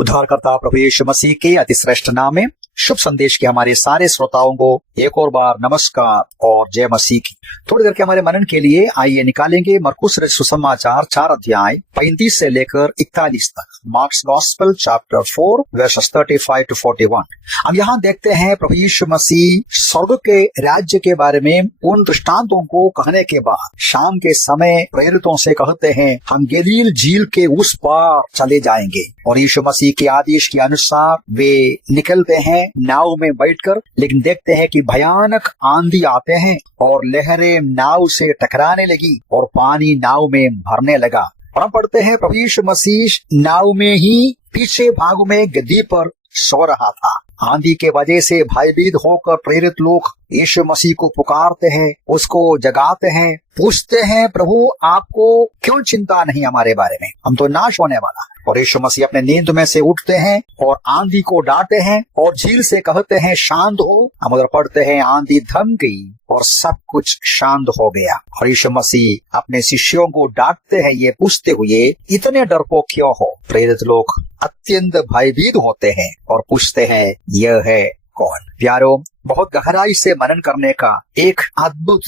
उद्धारकर्ता प्रभु यीशु मसीह के अति श्रेष्ठ नाम में शुभ संदेश के हमारे सारे श्रोताओं को एक और बार नमस्कार और जय मसीह की। थोड़ी देर के हमारे मनन के लिए आइए निकालेंगे मरकुस रचित सुसमाचार 4 अध्याय 35 से लेकर 41 तक। Marks gospel chapter 4 versus 35 to 41। हम यहाँ देखते हैं प्रभु यीशु मसीह स्वर्ग के राज्य के बारे में उन दृष्टांतों को कहने के बाद शाम के समय प्रेरितों से कहते हैं हम गलील झील के उस पार चले जाएंगे। और यीशु मसीह के आदेश के अनुसार वे निकलते हैं नाव में बैठकर, लेकिन देखते हैं कि भयानक आंधी आते हैं और लहरें नाव से टकराने लगी और पानी नाव में भरने लगा। और हम पढ़ते हैं प्रभु यीशु मसीह नाव में ही पीछे भाग में गद्दी पर सो रहा था। आंधी के वजह से भयभीत होकर प्रेरित लोग यीशु मसीह को पुकारते हैं, उसको जगाते हैं, पूछते हैं प्रभु आपको क्यों चिंता नहीं हमारे बारे में, हम तो नाश होने वाला है। और यीशु मसीह अपने नींद में से उठते हैं और आंधी को डांटते हैं और झील से कहते हैं शांत हो। हम उधर पढ़ते हैं आंधी थम गई और सब कुछ शांत हो गया। और यीशु मसीह अपने शिष्यों को डांटते हैं ये पूछते हुए इतने डरपोक क्यों हो। प्रेरित लोग अत्यंत भयभीत होते हैं और पूछते हैं यह है कौन। प्यारो, बहुत गहराई से मनन करने का एक अद्भुत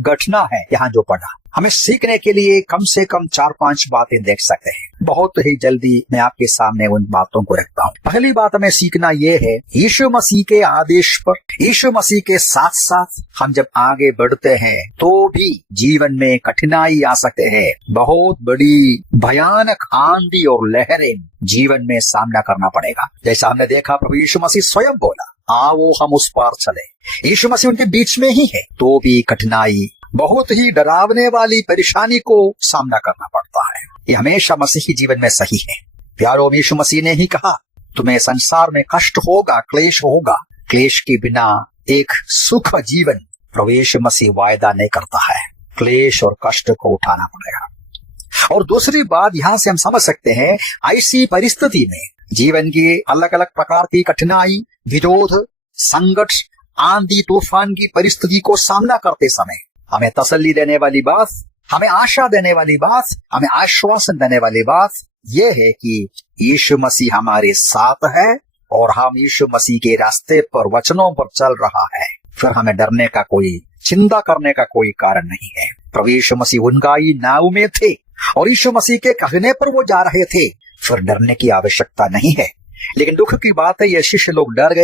घटना है यहाँ जो पढ़ा। हमें सीखने के लिए कम से कम 4-5 बातें देख सकते हैं। बहुत ही जल्दी मैं आपके सामने उन बातों को रखता हूँ। पहली बात हमें सीखना ये है, यीशु मसीह के आदेश पर, यीशु मसीह के साथ साथ हम जब आगे बढ़ते हैं तो भी जीवन में कठिनाई आ सकते हैं। बहुत बड़ी भयानक आंधी और लहरें जीवन में सामना करना पड़ेगा। जैसा हमने देखा प्रभु यीशु मसीह स्वयं बोला आओ हम उस पार चले। यीशु मसीह उनके बीच में ही है तो भी कठिनाई, बहुत ही डरावने वाली परेशानी को सामना करना पड़ता है। ये हमेशा मसीही जीवन में सही है। प्यारो, यीशु मसीह ने ही कहा तुम्हें संसार में कष्ट होगा, क्लेश होगा। क्लेश के बिना एक सुख जीवन प्रभु यीशु मसीह वायदा नहीं करता है। क्लेश और कष्ट को उठाना पड़ेगा। और दूसरी बात यहाँ से हम समझ सकते हैं, ऐसी परिस्थिति में जीवन की अलग अलग प्रकार की कठिनाई, विरोध, संकट, आंधी तूफान की परिस्थिति को सामना करते समय हमें तसल्ली देने वाली बात, हमें आशा देने वाली बात, हमें आश्वासन देने वाली बात यह है कि यीशु मसीह हमारे साथ है और हम यीशु मसीह के रास्ते पर, वचनों पर चल रहा है। फिर हमें डरने का कोई, चिंता करने का कोई कारण नहीं है। प्रभु यीशु मसीह उनका ही नाव में थे और यीशु मसीह के कहने पर वो जा रहे थे, फिर डरने की आवश्यकता नहीं है। लेकिन दुख की बात है ये शिष्य लोग डर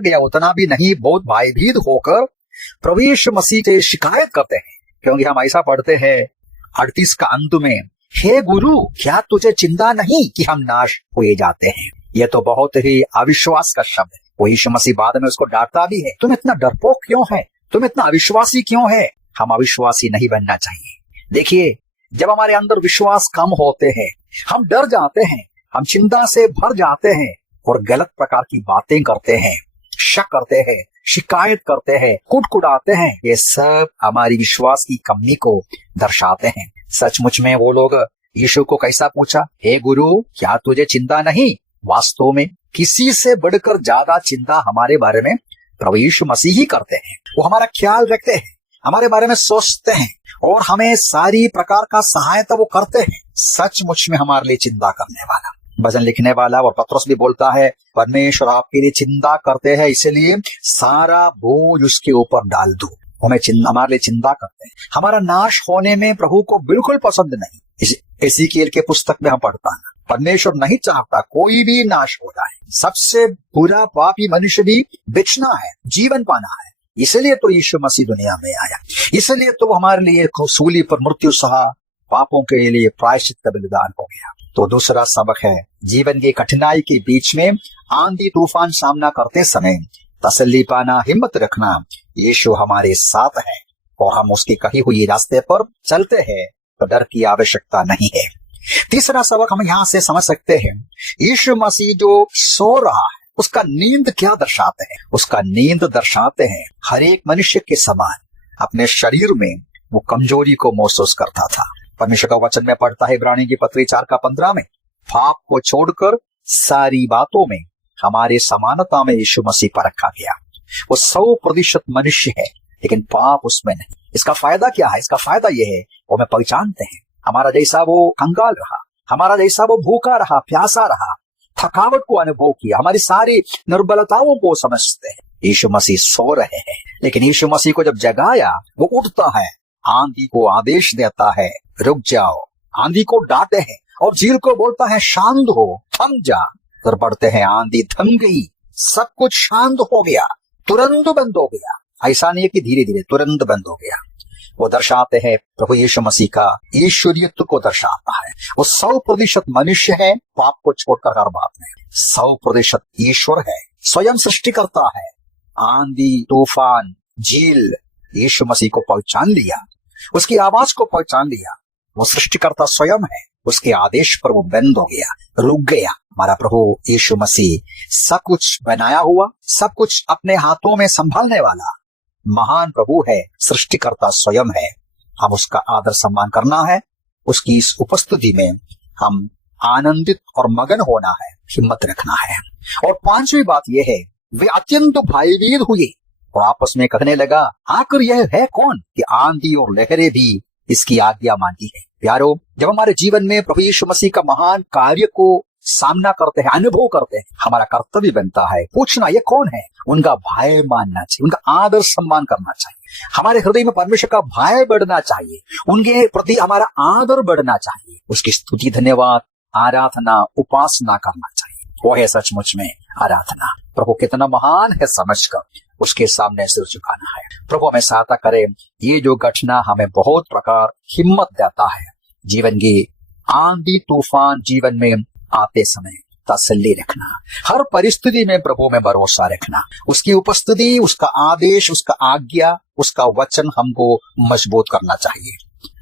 गया उतना भी नहीं, बहुत भयभीत होकर प्रभु यीशु मसीह से शिकायत करते हैं। क्योंकि हम ऐसा पढ़ते हैं 38 का अंत में, हे गुरु क्या तुझे चिंता नहीं कि हम नाश हुए जाते हैं। यह तो बहुत ही अविश्वास का शब्द है। वो यीशु मसीह बाद में उसको डांटता भी है, तुम इतना डरपोक क्यों है, तुम इतना अविश्वासी क्यों है। हम अविश्वासी नहीं बनना चाहिए। देखिए, जब हमारे अंदर विश्वास कम होते हैं, हम डर जाते हैं, हम चिंता से भर जाते हैं और गलत प्रकार की बातें करते हैं, शक करते हैं, शिकायत करते हैं, कुड़कुड़ाते हैं। ये सब हमारी विश्वास की कमी को दर्शाते हैं। सचमुच में वो लोग यीशु को कैसा पूछा, हे गुरु क्या तुझे चिंता नहीं। वास्तव में किसी से बढ़कर ज्यादा चिंता हमारे बारे में प्रभु यीशु मसीह ही करते हैं। वो हमारा ख्याल रखते हैं, हमारे बारे में सोचते हैं और हमें सारी प्रकार का सहायता वो करते हैं। सचमुच में हमारे लिए चिंता करने वाला। भजन लिखने वाला और पत्रोस भी बोलता है, परमेश्वर आपके लिए चिंता करते हैं, इसलिए सारा बोझ उसके ऊपर डाल दो। हमें हमारे लिए चिंता करते हैं। हमारा नाश होने में प्रभु को बिल्कुल पसंद नहीं। एसीकिएल के पुस्तक में हम पढ़ता है, परमेश्वर नहीं चाहता कोई भी नाश हो जाए। सबसे बुरा पापी मनुष्य भी बचना है, जीवन पाना है। इसलिए तो यीशु मसीह दुनिया में आया, इसलिए तो हमारे लिए सूली पर मृत्यु सहा, पापों के लिए प्रायश्चित का बलिदान हो गया। तो दूसरा सबक है, जीवन की कठिनाई के बीच में आंधी तूफान सामना करते समय तसल्ली पाना, हिम्मत रखना, यीशु हमारे साथ है और हम उसकी कही हुई रास्ते पर चलते हैं तो डर की आवश्यकता नहीं है। तीसरा सबक हम यहाँ से समझ सकते हैं, यीशु मसीह जो सो रहा है उसका नींद क्या दर्शाते हैं। उसका नींद दर्शाते हैं हर एक मनुष्य के समान अपने शरीर में वो कमजोरी को महसूस करता था। परमेश्वर का वचन में पढ़ता है इब्रानी की पत्री 4:15 में, पाप को छोड़कर सारी बातों में हमारे समानता में यीशु मसीह पर रखा गया। वो 100% मनुष्य है लेकिन पाप उसमें नहीं। इसका फायदा क्या है? इसका फायदा यह है वो हमें पहचानते हैं। हमारा जैसा वो कंगाल रहा, हमारा जैसा वो भूखा रहा, प्यासा रहा, थकावट को अनुभव किया, हमारी सारी निर्बलताओं को समझते हैं। यीशु मसीह सो रहे हैं, लेकिन यीशु मसीह को जब जगाया वो उठता है, आंधी को आदेश देता है रुक जाओ, आंधी को डांटे है और झील को बोलता है शांत हो, थम जा। फिर पढ़ते हैं आंधी थम गई, सब कुछ शांत हो गया, तुरंत बंद हो गया। ऐसा नहीं है कि धीरे धीरे, तुरंत बंद हो गया। वो दर्शाते हैं प्रभु यीशु मसीह का ईश्वरीयत्व को दर्शाता है। वो 100% मनुष्य है, पाप को छोड़कर हर बात में 100% ईश्वर है, स्वयं सृष्टि करता है। आंधी, तूफान, झील यीशु मसीह को पहचान लिया, उसकी आवाज को पहचान लिया। वो सृष्टिकर्ता स्वयं है, उसके आदेश पर वो बंद हो गया, रुक गया। हमारा प्रभु यीशु मसीह सब कुछ बनाया हुआ, सब कुछ अपने हाथों में संभालने वाला महान प्रभु है, सृष्टिकर्ता स्वयं है। हम उसका आदर सम्मान करना है, उसकी इस उपस्थिति में हम आनंदित और मगन होना है, हिम्मत रखना है। और 5वीं बात यह है, वे अत्यंत भयभीत हुए और आपस में कहने लगा, आखिर यह है कौन कि आंधी और लहरें भी इसकी आज्ञा मानती है। प्यारो, जब हमारे जीवन में प्रभु यीशु मसीह का महान कार्य को सामना करते हैं, अनुभव करते हैं, हमारा कर्तव्य बनता है पूछना ये कौन है। उनका भय मानना चाहिए, उनका आदर सम्मान करना चाहिए। हमारे हृदय में परमेश्वर का भय बढ़ना चाहिए, उनके प्रति हमारा आदर बढ़ना चाहिए, उसकी स्तुति, धन्यवाद, आराधना, उपासना करना चाहिए। वो है सचमुच में आराधना। प्रभु कितना महान है समझकर उसके सामने सिर झुकाना है। प्रभु हमें सहायता करे। ये जो घटना हमें बहुत प्रकार हिम्मत देता है। जीवन की आंधी तूफान जीवन में आते समय तसल्ली रखना, हर परिस्थिति में प्रभु में भरोसा रखना, उसकी उपस्थिति, उसका आदेश, उसका आज्ञा, उसका वचन हमको मजबूत करना चाहिए।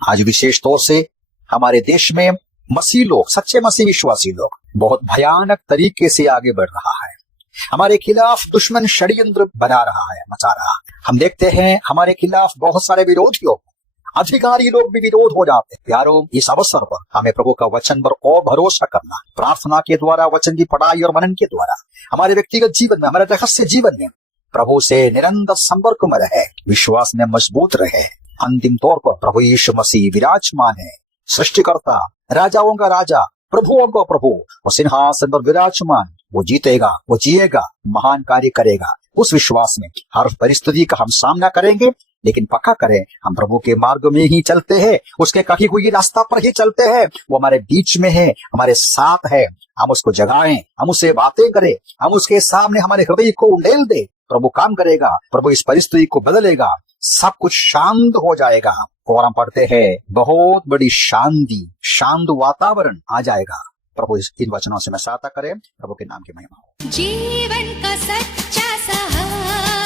आज विशेष तौर से हमारे देश में मसीह लोग, सच्चे मसीह विश्वासी लोग बहुत भयानक तरीके से आगे बढ़ रहा है। हमारे खिलाफ दुश्मन षड्यंत्र बना रहा है, मचा रहा है। हम देखते हैं हमारे खिलाफ बहुत सारे विरोधियों, अधिकारी लोग भी विरोध हो जाते हैं। प्यारो, इस अवसर पर हमें प्रभु का वचन पर और भरोसा करना, प्रार्थना के द्वारा, वचन की पढ़ाई और मनन के द्वारा हमारे व्यक्तिगत जीवन में, हमारे रहस्य जीवन में प्रभु से निरंतर संपर्क में रहे, विश्वास में मजबूत रहे। अंतिम तौर पर प्रभु यीशु मसीह विराजमान है, सृष्टिकर्ता, राजाओं का राजा, प्रभुओं का प्रभु, वो सिंहासन पर विराजमान। वो जीतेगा, वो जिएगा, महान कार्य करेगा। उस विश्वास में हर परिस्थिति का हम सामना करेंगे, लेकिन पक्का करें हम प्रभु के मार्ग में ही चलते हैं, उसके कही हुई रास्ता पर ही चलते हैं। वो हमारे बीच में है, हमारे साथ है। हम उसको जगाएं, हम उससे बातें करें, हम उसके सामने हमारे हृदय को उंडेल दे। प्रभु काम करेगा, प्रभु इस परिस्थिति को बदलेगा, सब कुछ शांत हो जाएगा। और हम पढ़ते हैं बहुत बड़ी शांति, शांत वातावरण आ जाएगा। प्रभु इन वचनों से मैं सहायता करे। प्रभु के नाम की महिमा हो। जीवन का सच्चा सहारा